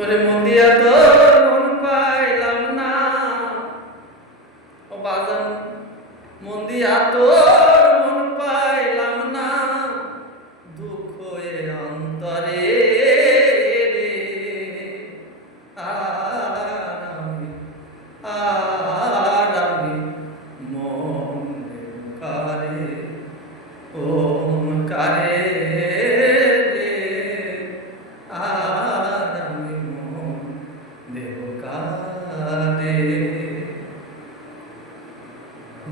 ওরে মন্দিয়া তোর মন পাইলাম না, ও বাজান মন্দিয়া তোর মন পাইলাম না, দুঃখ এ অন্তরে রে। আর আমি মন দেব কারে, ও মন কারে রে। আর আমি মন দেব কারে।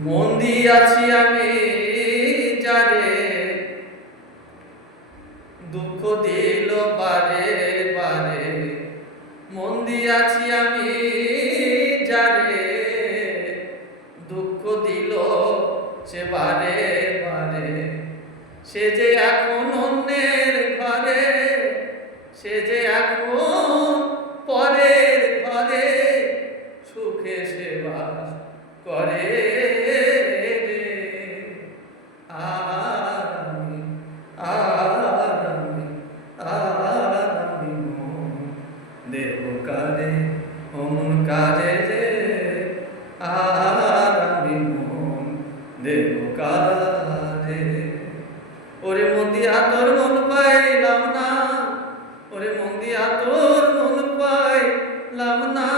মন দিয়াছি আমি যারে, দুঃখ দিল বারে বারে। মন দিয়াছি আমি যারে, দুঃখ দিল সে বারে বারে। সে যে এখন অন্যের ঘরে, সে যে এখন পরের ঘরে, সুখে সে বাস করে রে। আর আমি মন দেব কারে, ও মন কারে রে। আর আমি মন দেব কারে। ওরে মন্দিয়া তোর মন পাইলাম না, ওরে মন্দিয়া তোর মন পাইলাম না,